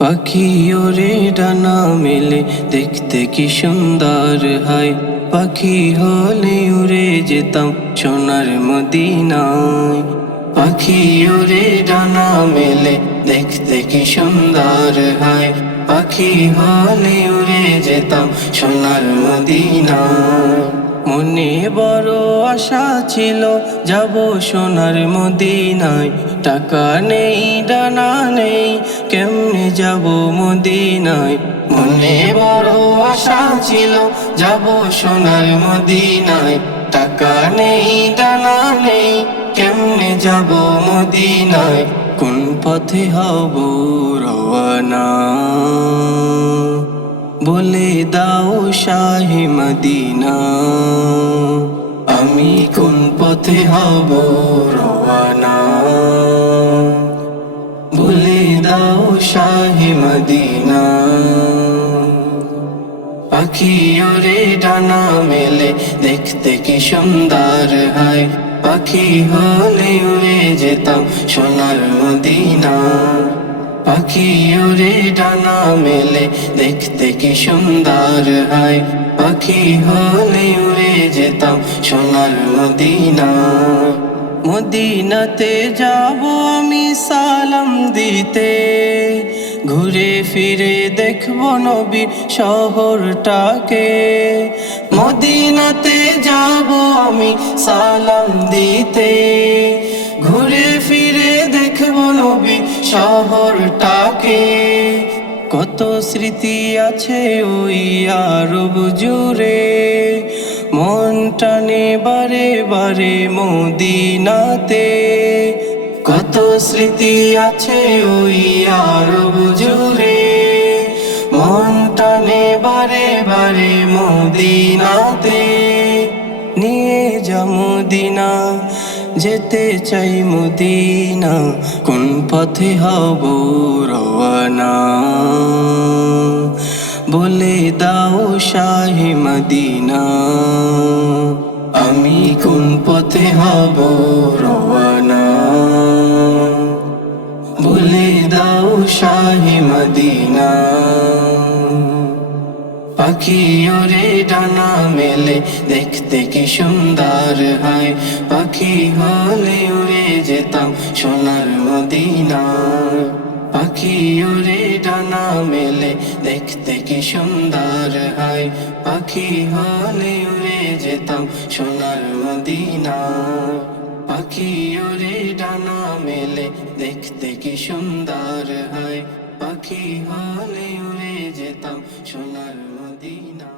পাখি ওরে ডানা মেলে দেখতে কি সুন্দর হয়। পাখি হলে উড়ে যেতাম সোনার মদিনায়। পাখি ওরে ডানা মেলে দেখতে কি সুন্দর হয়। পাখি হলে উড়ে যেতাম সোনার মদিনায়। মনে বড় আশা ছিল যাব সোনার মদিনায়। টাকা নেই ডানা নেই কেমনে যাব মদিনায়। মনে বড় আশা ছিল যাব সোনার মদিনায়। টাকা নেই ডানা নেই কেমনে যাব মদিনায়। কোন পথে হব রওয়ানা বলে দাও শাহে মদিনা। আমি কোন পথে হব রওয়ানা বলে দাও শাহে মদিনা। পাখি ওরে ডানা মেলে দেখতে কি সুন্দর হয়। পাখি হলে উড়ে যেতাম সোনার মদিনা। পাখি ওরে ডানা মেলে দেখতে কি সুন্দর হয়। পাখি হলে উড়ে যেতাম সোনার মদিনা। মদিনাতে যাব আমি সালাম দিতে, ঘুরে ফিরে দেখব নবীর শহরটাকে। মদিনাতে যাব আমি সালাম দিতে, ঘুরে ফিরে দেখব নবীর শহরটাকে। কত স্মৃতি আছে ওই আরব জুড়ে, মন টানে বারে বারে মদিনাতে। কত স্মৃতি আছে ওই আরব জুড়ে, মন টানে বারে বারে মদিনাতে। নিয়ে যা মদিনা যেতে চাই মদিনা, কোন পথে হব রওয়ানা বলে দাও শাহে মদিনা। আমি কোন পথে হব রওয়ানা বলে দাও শাহে মদিনা। পাখি ওরে ডানা মেলে দেখতে কি সুন্দর হয়। পাখি হলে উড়ে যেতাম সোনার মদিনা। পাখি ওরে ডানা মেলে দেখতে কি সুন্দর হয়। পাখি হলে উড়ে যেতাম সোনার মদিনা। পাখি ওরে ডানা মেলে দেখতে কি সুন্দর হয়। পাখি হলে উড়ে যেতাম সোনার মদিনা।